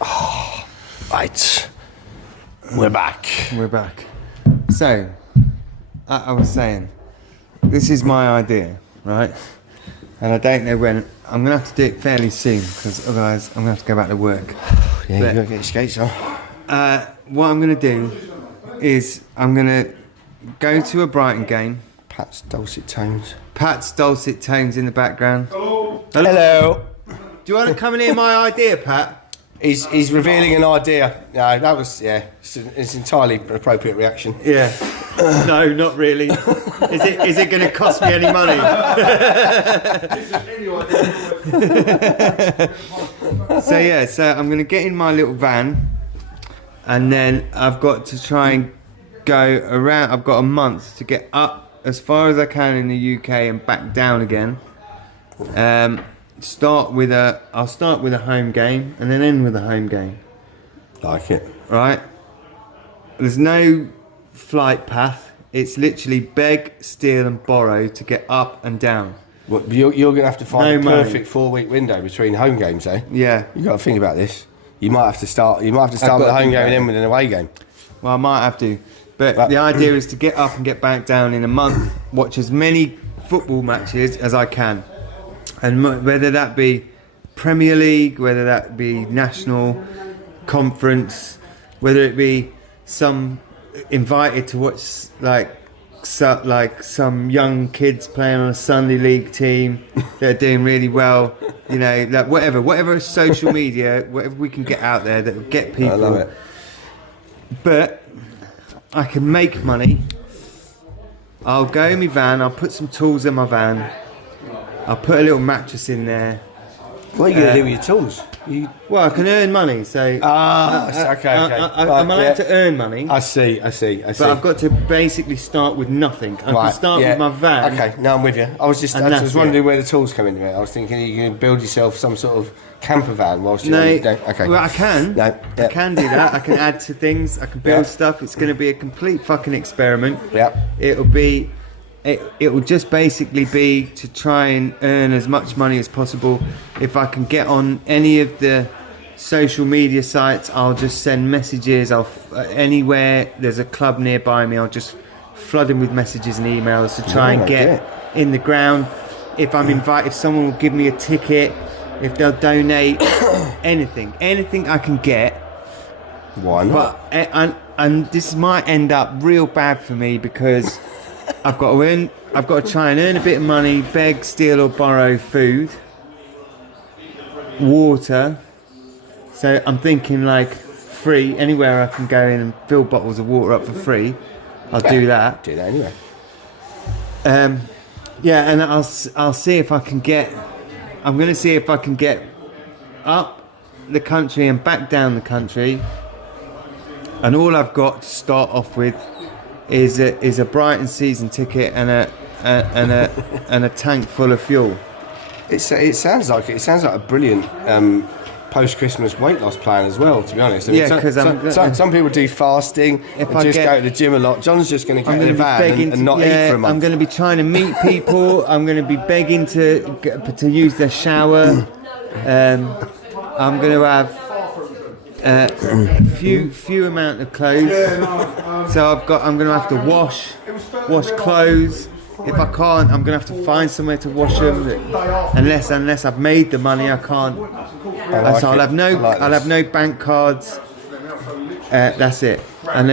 Oh, right. We're back. We're back. So, I was saying, this is my idea, right? And I don't know when. I'm going to have to do it fairly soon, because otherwise I'm going to have to go back to work. Yeah, you got to get your skates on. What I'm going to do is I'm going to go to a Brighton game. Pat's dulcet tones. Pat's dulcet tones in the background. Hello. Do you want to come and hear my idea, Pat? He's revealing an idea. No, that was, it's entirely an appropriate reaction. Yeah. No, not really. Is it going to cost me any money? So I'm going to get in my little van, and then I've got to try and go around. I've got a month to get up as far as I can in the UK and back down again. I'll start with a home game and then end with a home game. Like it. Right? There's no flight path. It's literally beg, steal and borrow to get up and down. Well, you're going to have to find No a money. perfect 4-week window between home games, eh? Yeah. You got to think about this. You might have to start with a home game and end with an away game. Well, I might have to. But the idea is to get up and get back down in a month, watch as many football matches as I can. And whether that be Premier League, whether that be National Conference, whether it be some invited to watch like some young kids playing on a Sunday League team that are doing really well, you know, like whatever social media, whatever we can get out there that will get people. I love it. But I can make money. I'll go in my van, I'll put some tools in my van, I'll put a little mattress in there. What are you going to do with your tools? Well, I can earn money, so okay. I'm allowed to earn money. I see. But I've got to basically start with nothing. I can start with my van. Okay, now I'm with you. I was wondering where the tools come into it. I was thinking you can build yourself some sort of camper van whilst you're okay. Well, I can. No, I can do that. I can add to things. I can build stuff. It's going to be a complete fucking experiment. Yeah. It will just basically be to try and earn as much money as possible. If I can get on any of the social media sites, I'll just send messages. Anywhere there's a club nearby me, I'll just flood them with messages and emails to try and get in the ground. If I'm invited, if someone will give me a ticket, if they'll donate, anything I can get. Why not? But and this might end up real bad for me because I've got to try and earn a bit of money, beg, steal or borrow food, water. So I'm thinking like free, anywhere I can go in and fill bottles of water up for free, I'll do that. Do that anyway. And I'll see if I can get, I'm going to see if I can get up the country and back down the country. And all I've got to start off with is a Brighton season ticket and a tank full of fuel. It sounds like a brilliant post-Christmas weight loss plan as well. To be honest, I mean, some people do fasting and go to the gym a lot. John's just going to get in the van and not eat for a month. I'm going to be trying to meet people. I'm going to be begging to use their shower. I'm going to have few amount of clothes, so I'm going to have to wash clothes. If I can't, I'm going to have to find somewhere to wash them. Unless I've made the money, I can't. I'll have no bank cards. That's it. And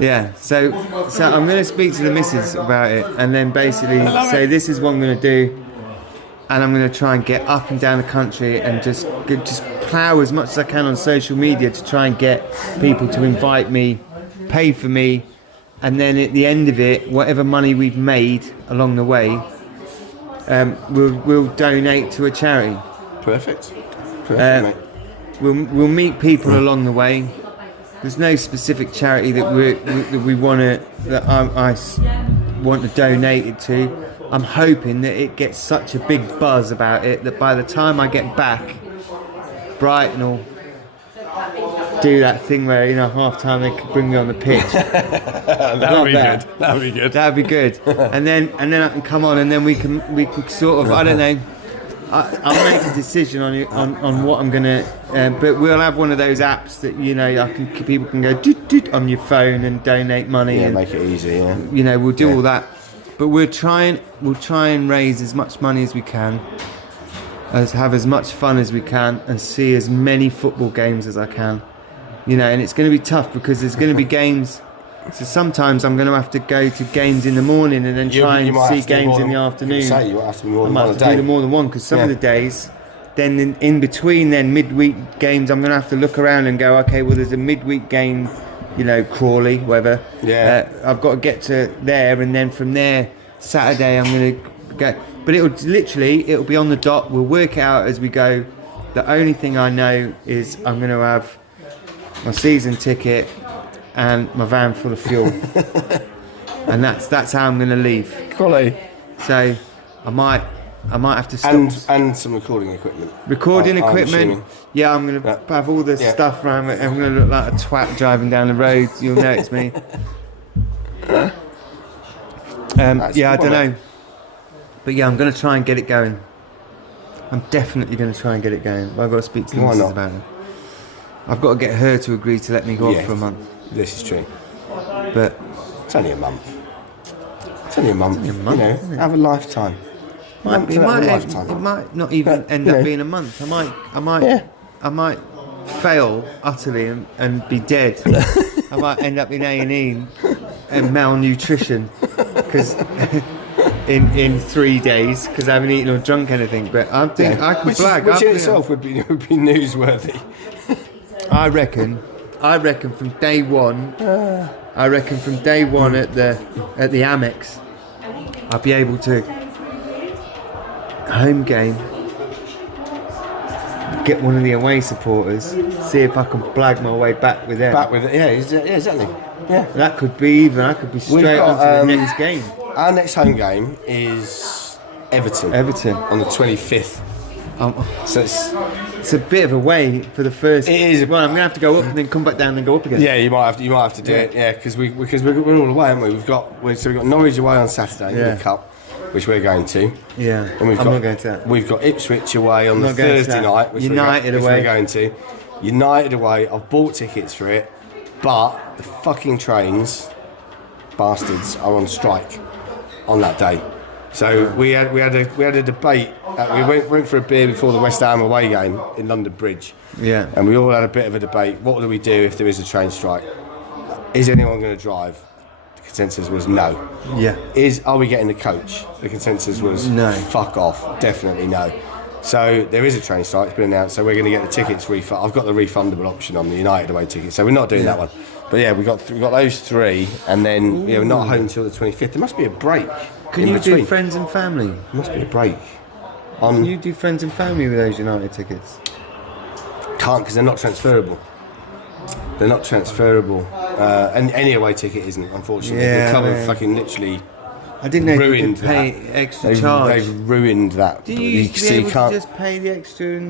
yeah. So I'm going to speak to the missus about it, and then basically say this is what I'm going to do. And I'm going to try and get up and down the country and just plough as much as I can on social media to try and get people to invite me, pay for me, and then at the end of it, whatever money we've made along the way, we'll donate to a charity. Perfect, mate. We'll meet people along the way. There's no specific charity that I want to donate it to. I'm hoping that it gets such a big buzz about it that by the time I get back, Brighton will do that thing where, you know, half time they could bring me on the pitch. That'd be good. And then I can come on, and then we can sort of, I don't know, I'll make a decision on what I'm gonna. But we'll have one of those apps that people can go on your phone and donate money. Yeah, and make it easy. Yeah. We'll do all that. But we'll try and raise as much money as we can, have as much fun as we can, and see as many football games as I can. And it's going to be tough because there's going to be games. So sometimes I'm going to have to go to games in the morning and then try and see games in the afternoon. You might have to do more than one a day. I might have to do more than one because some of the days, then in between midweek games, I'm going to have to look around and go, okay, well there's a midweek game, Crawley, whatever. Yeah. I've got to get to there, and then from there Saturday I'm going to go. But it'll be on the dot. We'll work it out as we go. The only thing I know is I'm going to have my season ticket and my van full of fuel, and that's how I'm going to leave. Quality. So I might have to stop. And some recording equipment. Equipment. Yeah, I'm going to have all this stuff around it. I'm going to look like a twat driving down the road. You'll know it's me. I don't know. But yeah, I'm going to try and get it going. I'm definitely going to try and get it going. But I've got to speak to the missus about it. I've got to get her to agree to let me go off for a month. This is true. But it's only a month. Have a lifetime. It might not even end up being a month. I might fail utterly and be dead. I might end up in A&E and malnutrition because in 3 days because I haven't eaten or drunk anything. But I think I could flag. Which in itself would be newsworthy. I reckon from day one. At the Amex, I'll be able to home game, get one of the away supporters, see if I can blag my way back with them. Exactly. Yeah. That could be even. I could be straight on to the next game. Our next home game is Everton on the 25th. So it's a bit of a way for the first. It is. Well, I'm gonna have to go up and then come back down and go up again. Yeah, you might have to do it. Yeah, because we're all away, haven't we? We've got Norwich away on Saturday in the Cup, which we're going to. Yeah, I'm not going to that. We've got Ipswich away on the Thursday night, which United away. We're going to. United away. I've bought tickets for it, but the fucking trains, bastards, are on strike on that day. So we had a debate. We went for a beer before the West Ham away game in London Bridge. Yeah. And we all had a bit of a debate. What do we do if there is a train strike? Is anyone going to drive? The consensus was no. Yeah. Are we getting the coach? The consensus was no. Fuck off. Definitely no. So there is a train strike. It's been announced. So we're going to get the tickets refunded. I've got the refundable option on the United away ticket. So we're not doing that one. But yeah, we got those three, and then we're not home until the 25th. There must be a break. Can you do friends and family? There must be a break. Can you do friends and family with those United tickets? Can't, because they're not transferable. And any away ticket isn't, unfortunately. Yeah, the club have fucking literally. I didn't know ruined you could pay that. Extra charge. They've ruined that. Do you used to be able to just pay the extra?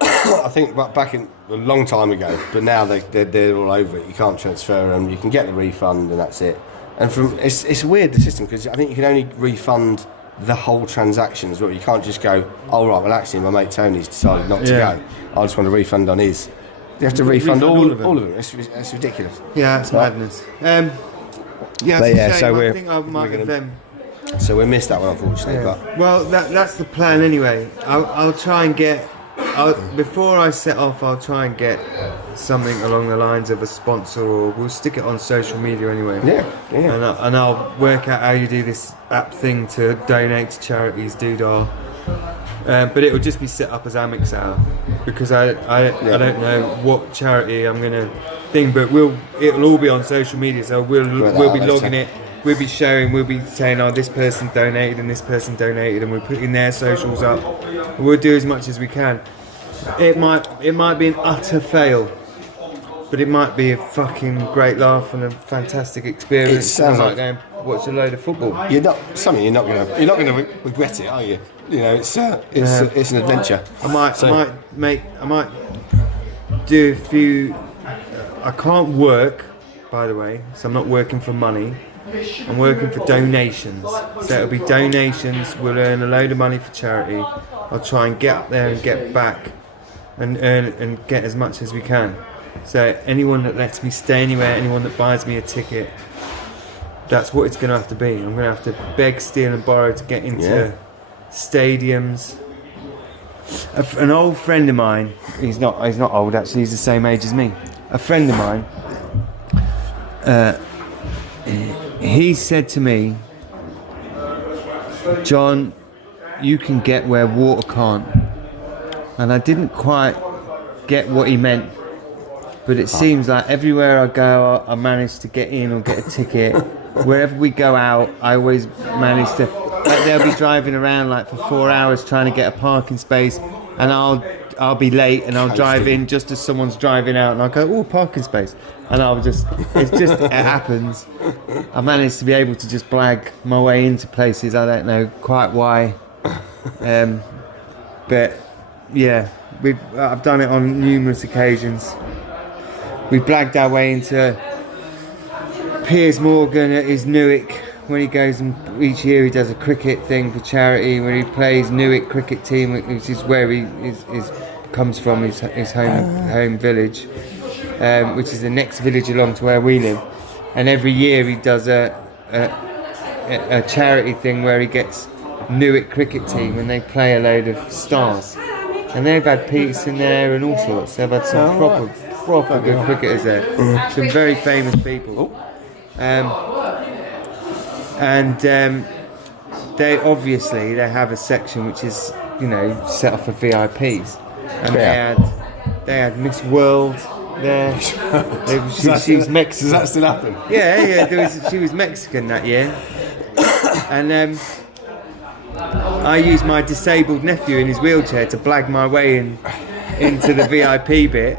I think back in a long time ago, but now they're all over it. You can't transfer them. You can get the refund, and that's it. And it's weird, the system, because I think you can only refund the whole transaction as well. You can't just go, oh right, well actually my mate Tony's decided not to go. I just want a refund on his. You have to refund all of them. It's ridiculous. Yeah, it's madness. So we missed that one, unfortunately. Yeah. But well, that's the plan anyway. I'll try and get. Before I set off, I'll try and get something along the lines of a sponsor, or we'll stick it on social media anyway. Yeah. And I'll work out how you do this app thing to donate to charities, doodah. But it will just be set up as Amex Hour, because I don't know what charity I'm gonna think, but it'll all be on social media, so we'll be logging it. We'll be showing, we'll be saying, oh, this person donated and this person donated, and we're putting their socials up. We'll do as much as we can. It might be an utter fail, but it might be a fucking great laugh and a fantastic experience. It sounds like going watch a load of football. You're not gonna regret it, are you? You know, it's an adventure. I might do a few. I can't work, by the way, so I'm not working for money. I'm working for donations. So it'll be donations. We'll earn a load of money for charity. I'll try and get up there and get back and earn and get as much as we can. So anyone that lets me stay anywhere, anyone that buys me a ticket, that's what it's going to have to be. I'm going to have to beg, steal and borrow to get into stadiums. An old friend of mine, he's not old actually, he's the same age as me. A friend of mine, he said to me, John, you can get where water can't. And I didn't quite get what he meant, but it seems like everywhere I go, I manage to get in or get a ticket. Wherever we go out, I always manage to. Like, they'll be driving around like for 4 hours trying to get a parking space, and I'll be late and I'll drive in just as someone's driving out, and I'll go, oh, parking space, and it happens. I managed to be able to just blag my way into places. I don't know quite why, but yeah, I've done it on numerous occasions. We blagged our way into Piers Morgan at his Newark when he goes, and each year he does a cricket thing for charity when he plays Newark cricket team, which is where he comes from, his home village, which is the next village along to where we live. And every year he does a charity thing where he gets Newark cricket team and they play a load of stars. And they've had Peterson there and all sorts. They've had some proper good cricketers there. Some very famous people. They obviously have a section which is, set up for VIPs. And they had Miss World there. She was Mexican. Does that still happen? Yeah. She was Mexican that year. And I used my disabled nephew in his wheelchair to blag my way into the VIP bit,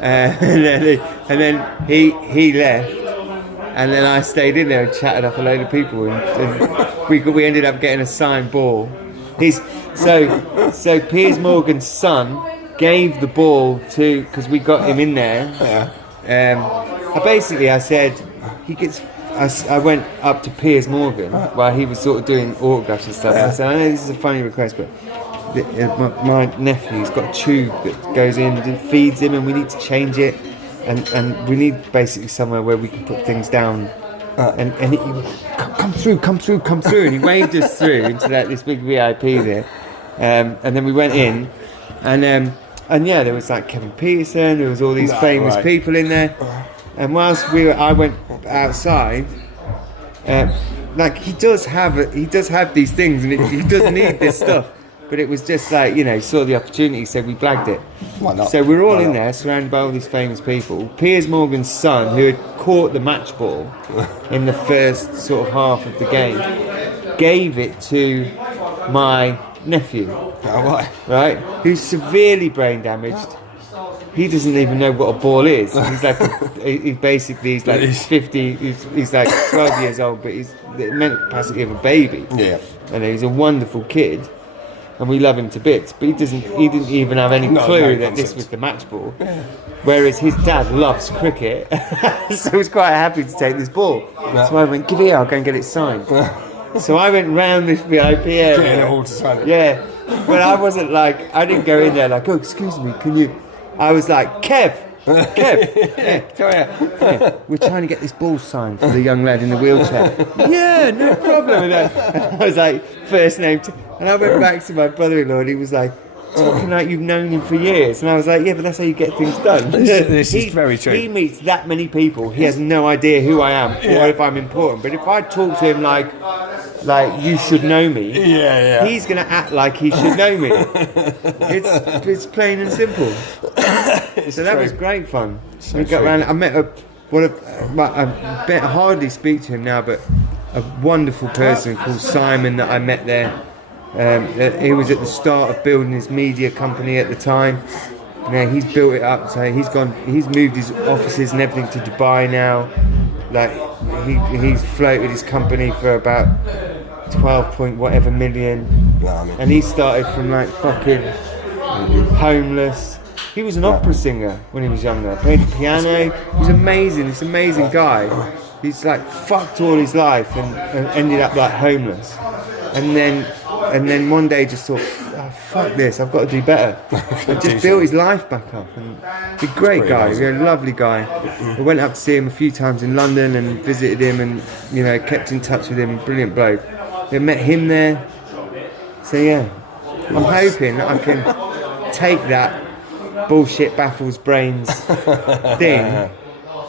and then he left, and then I stayed in there and chatted up a load of people, and we ended up getting a signed ball. So Piers Morgan's son gave the ball to, because we got him in there. I said he gets. I went up to Piers Morgan while he was sort of doing autographs and stuff. I said, I know this is a funny request, but my nephew's got a tube that goes in and feeds him, and we need to change it, and we need basically somewhere where we can put things down. And he come through, and he waved us through into this big VIP there, and then we went in, and there was like Kevin Peterson, there was all these famous people in there. And whilst I went outside, he does have these things, and he does need this stuff. But it was just like, saw the opportunity, so we blagged it. Why not? So we're all in there, surrounded by all these famous people. Piers Morgan's son, who had caught the match ball in the first sort of half of the game, gave it to my nephew. Right? Who's severely brain damaged. He doesn't even know what a ball is. He's like, he's like 50. He's like 12 years old, but he's the mental capacity of a baby. Yeah. And he's a wonderful kid, and we love him to bits. But he didn't even have any clue that this was the match ball. Yeah. Whereas his dad loves cricket, so he was quite happy to take this ball. No. So I went, give it here, I'll go and get it signed. So I went round this VIP area. Getting it all to sign it. Yeah, but I didn't go in there like, oh, excuse me, can you? I was like, Kev, come here. We're trying to get this ball signed for the young lad in the wheelchair. Yeah, no problem. And I was like, first name. And I went back to my brother-in-law, and he was like, talking like you've known him for years. And I was like, yeah, but that's how you get things done. This is very true. He meets that many people. He has no idea who I am or if I'm important. But if I talk to him like you should know me, he's going to act like he should know me. It's plain and simple. So that was great fun. So we got around. I met I hardly speak to him now, but a wonderful person called Simon that I met there. He was at the start of building his media company at the time. Now he's built it up, so he's moved his offices and everything to Dubai now. Like he's floated his company for about 12 whatever million, and he started from like fucking homeless. He was an opera singer when he was younger. Played the piano. He was amazing. This amazing guy, he's like fucked all his life and ended up like homeless, and then one day just thought, oh, fuck this, I've got to do better. And just built his life back up. And he's a great guy, a lovely guy. I went up to see him a few times in London and visited him, and kept in touch with him. Brilliant bloke. I met him there. So yeah, I'm hoping that I can take that bullshit baffles brains thing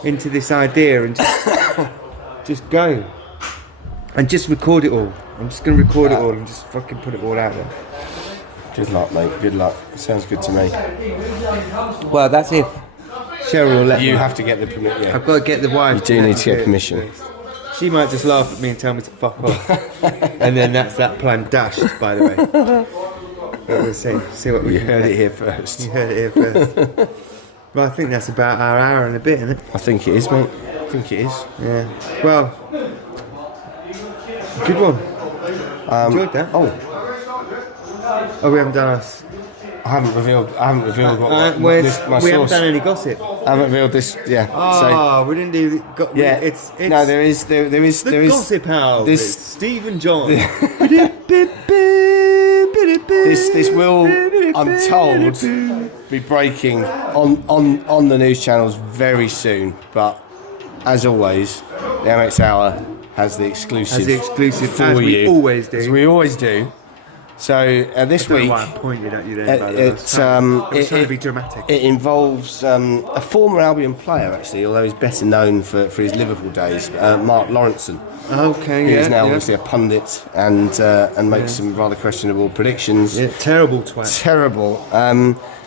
into this idea and just go and just record it all. I'm just going to record it all and just fucking put it all out there. Good luck, mate. Good luck. Sounds good to me. Well, that's if Cheryl will let me. You have to get the permission. Yeah. I've got to get the wife. You do need to get permission. She might just laugh at me and tell me to fuck off. And then that's that plan dashed, by the way. But we'll see what we You heard it here first. You heard it here first. Well, I think that's about our hour and a bit, isn't it? I think it is, mate. I think it is. Yeah. Well, good one. Enjoyed that. Oh, we haven't done us. I haven't revealed what we my haven't done any gossip. I haven't revealed this. Yeah. Oh, we didn't do. Yeah. It's no. There is. The Gossip Hour. This Stephen John. This will, I'm told, be breaking on the news channels very soon. But as always, the MX Hour has the exclusive. For as we you, always do. As we always do. So this week, I pointed at you there. I was trying to be dramatic. It involves a former Albion player, actually, although he's better known for his Liverpool days, Mark Lawrenson. Okay, He's now obviously a pundit and makes some rather questionable predictions. Yeah, terrible twat. Terrible.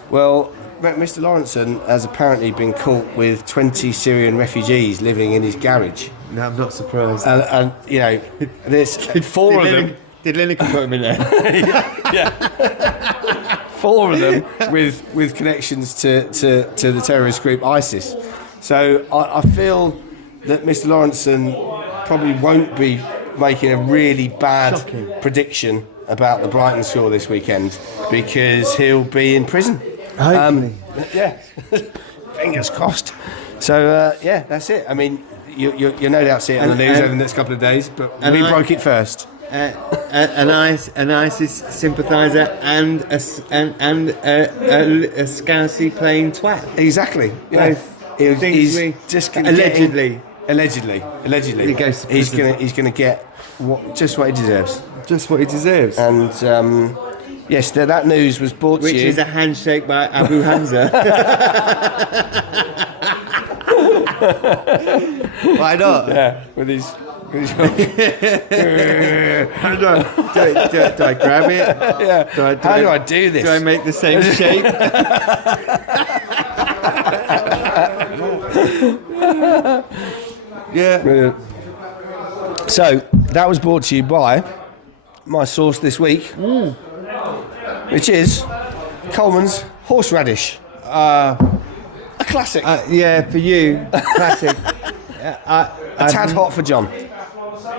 Well, Mr. Lawrenson has apparently been caught with 20 Syrian refugees living in his garage. No, I'm not surprised. And there's four of them. Did Lineker put him in there? Yeah. 4 of them with connections to the terrorist group ISIS. So I feel that Mr. Lawrenson probably won't be making a really bad prediction about the Brighton score this weekend because he'll be in prison. Yeah. Fingers crossed. So that's it. I mean, you'll no doubt see it on the news over the next couple of days, but we broke it first. An ISIS sympathiser and a Scousey playing twat. Exactly. Yeah. He's just gonna allegedly. He goes to prison. He's gonna get just what he deserves. Just what he deserves. And yes, that news was brought to you. Which is a handshake by Abu Hamza. Why not? Yeah, with his. Do I grab it? Yeah. How do I do this? Do I make the same shape? Yeah. Brilliant. So that was brought to you by my sauce this week, which is Coleman's horseradish. A classic. Yeah, for you, classic. A tad hot for John.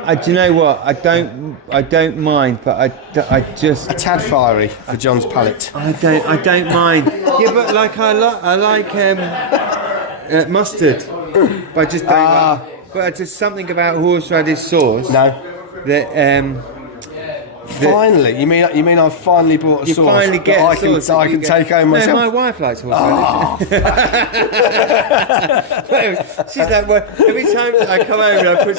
Do you know what? I don't mind, but I just a tad fiery for John's palate. I don't mind. Yeah, but like I like mustard. But I just don't. But just something about horseradish sauce. No. That finally, you mean I've finally bought a sauce finally get that I can take home myself? No, my wife likes horseradish. She's like, well, every time I come home and I put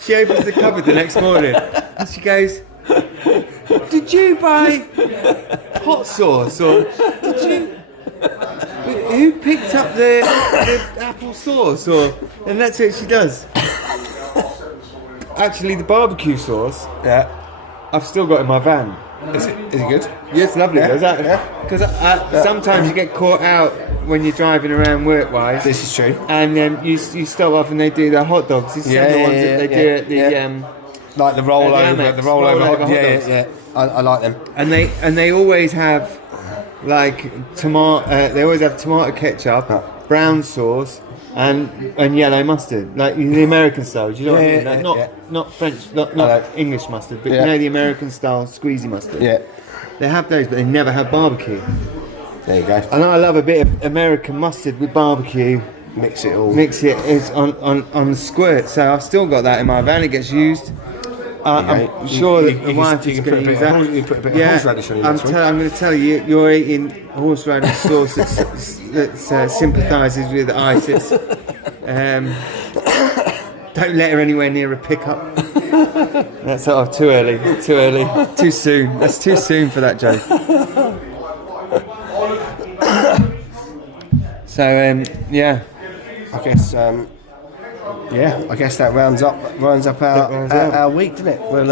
she opens the cupboard the next morning and she goes, "Did you buy hot sauce or did you? Who picked up the apple sauce?" And that's what she does. Actually, the barbecue sauce. Yeah. I've still got in my van. Is it good? Yeah, it's lovely. Because sometimes you get caught out when you're driving around work-wise. This is true. And you stop off and they do the hot dogs. It's the ones that they do at the like the rollover hot dogs. Yeah. I like them. And they always have like tomato. They always have tomato ketchup, brown sauce, and yellow mustard, like the American style. Do you know what I mean? Not French, not English mustard, but you know the American style squeezy mustard. Yeah. They have those, but they never have barbecue. There you go. And I love a bit of American mustard with barbecue. mix it all. Mix it is on the squirt. So I've still got that in my van. It gets used. I'm sure that the wife is going to use that. You put a bit of horseradish on your next one. I'm going to tell you, you're eating horseradish sauce that sympathises with ISIS. Don't let her anywhere near a pickup. That's too early. Too early. Too soon. That's too soon for that joke. So yeah. I guess that rounds up our week, doesn't it? Well,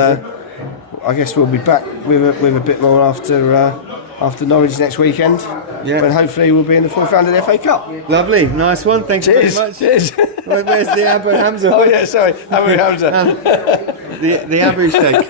I guess we'll be back with a bit more after Norwich next weekend. Yeah. And hopefully we'll be in the fourth round of the FA Cup. Lovely, nice one. Thank you very much. Cheers. Where's the Abu Hamza? Oh yeah, sorry, Abu Hamza. The Abu steak.